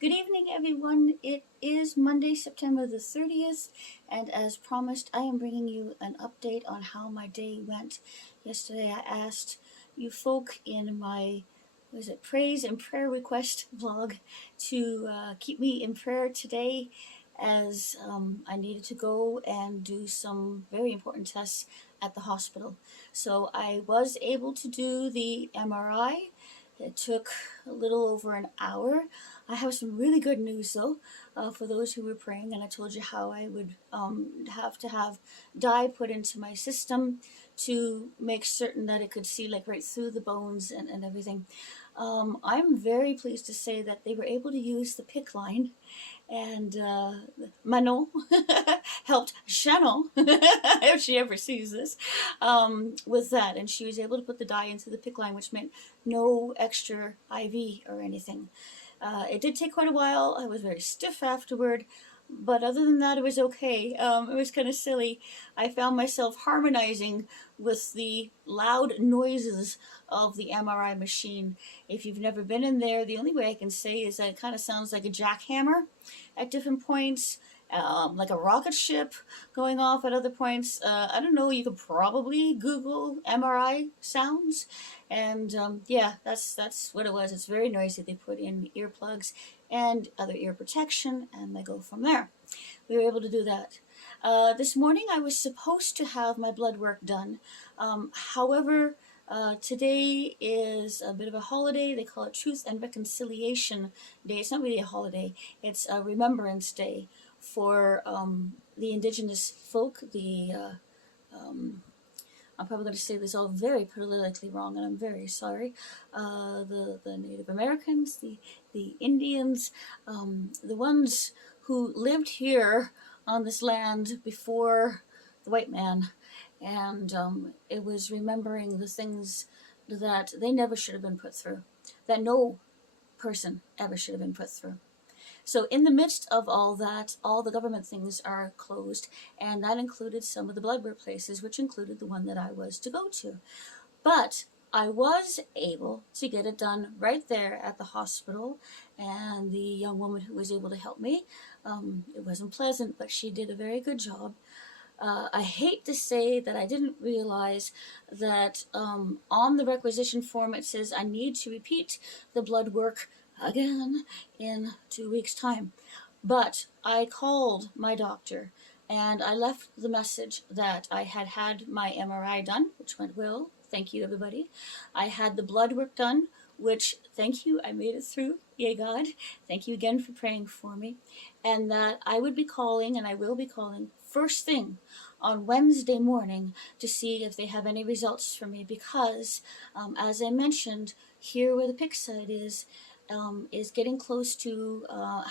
Good evening, everyone. It is Monday, September the 30th, and as promised, I am bringing you an update on how my day went. Yesterday, I asked you folk in my praise and prayer request vlog to keep me in prayer today, as I needed to go and do some very important tests at the hospital. So I was able to do the MRI. It took a little over an hour. I have some really good news though, for those who were praying, and I told you how I would have to have dye put into my system to make certain that it could see like right through the bones and everything. I'm very pleased to say that they were able to use the PICC line, and Manon helped Shannon, if she ever sees this, with that, and she was able to put the dye into the PICC line, which meant no extra IV or anything. It did take quite a while. I was very stiff afterward, but other than that, it was okay. It was kind of silly. I found myself harmonizing with the loud noises of the MRI machine. If you've never been in there, the only way I can say is that it kind of sounds like a jackhammer at different points. Like a rocket ship going off at other points. I don't know, you could probably Google MRI sounds, and yeah, that's what it was. It's very noisy. They put in earplugs and other ear protection, and they go from there. We were able to do that. This morning I was supposed to have my blood work done. However, today is a bit of a holiday. They call it Truth and Reconciliation Day. It's not really a holiday. It's a Remembrance Day for the indigenous folk, I'm probably going to say this all very politically wrong, and I'm very sorry. The Native Americans, the Indians, the ones who lived here on this land before the white man, and it was remembering the things that they never should have been put through, that no person ever should have been put through. So in the midst of all that, all the government things are closed, and that included some of the blood work places, which included the one that I was to go to. But I was able to get it done right there at the hospital, and the young woman who was able to help me, it wasn't pleasant, but she did a very good job. I hate to say that I didn't realize that on the requisition form it says I need to repeat the blood work again in 2 weeks' time. But I called my doctor and I left the message that I had had my MRI done, which went well. Thank you, everybody. I had the blood work done, which, thank you, I made it through. Yay, God. Thank you again for praying for me. And that I would be calling, and I will be calling, first thing on Wednesday morning to see if they have any results for me, because, as I mentioned, here where the PICC site is getting close to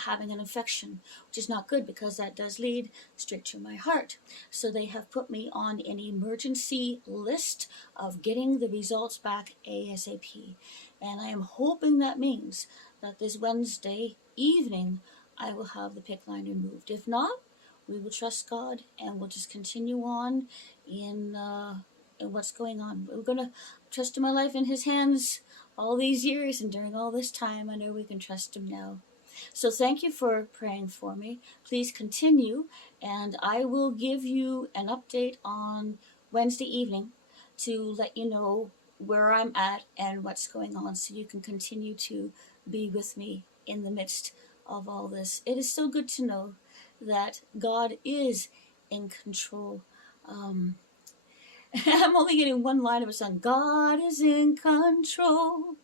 having an infection, which is not good because that does lead straight to my heart. So they have put me on an emergency list of getting the results back ASAP. And I am hoping that means that this Wednesday evening I will have the PICC line removed. If not, we will trust God and we'll just continue on in what's going on. We're going to trust my life in His hands all these years, and during all this time, I know we can trust Him now. So thank you for praying for me. Please continue, and I will give you an update on Wednesday evening to let you know where I'm at and what's going on, so you can continue to be with me in the midst of all this. It is so good to know that God is in control. I'm only getting one line of a song. God is in control.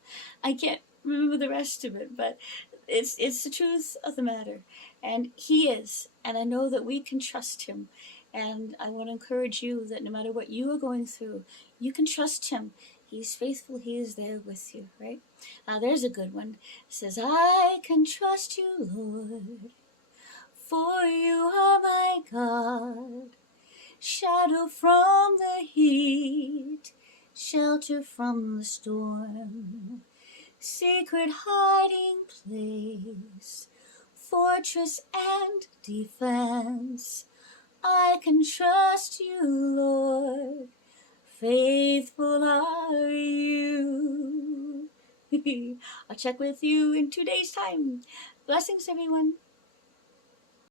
I can't remember the rest of it, but it's the truth of the matter. And He is. And I know that we can trust Him. And I want to encourage you that no matter what you are going through, you can trust Him. He's faithful. He is there with you, right? There's a good one. It says, I can trust you, Lord, for you are my God. Shadow from the heat, shelter from the storm, secret hiding place, fortress and defense. I can trust you, Lord, faithful are you. I'll check with you in 2 days' time. Blessings, everyone.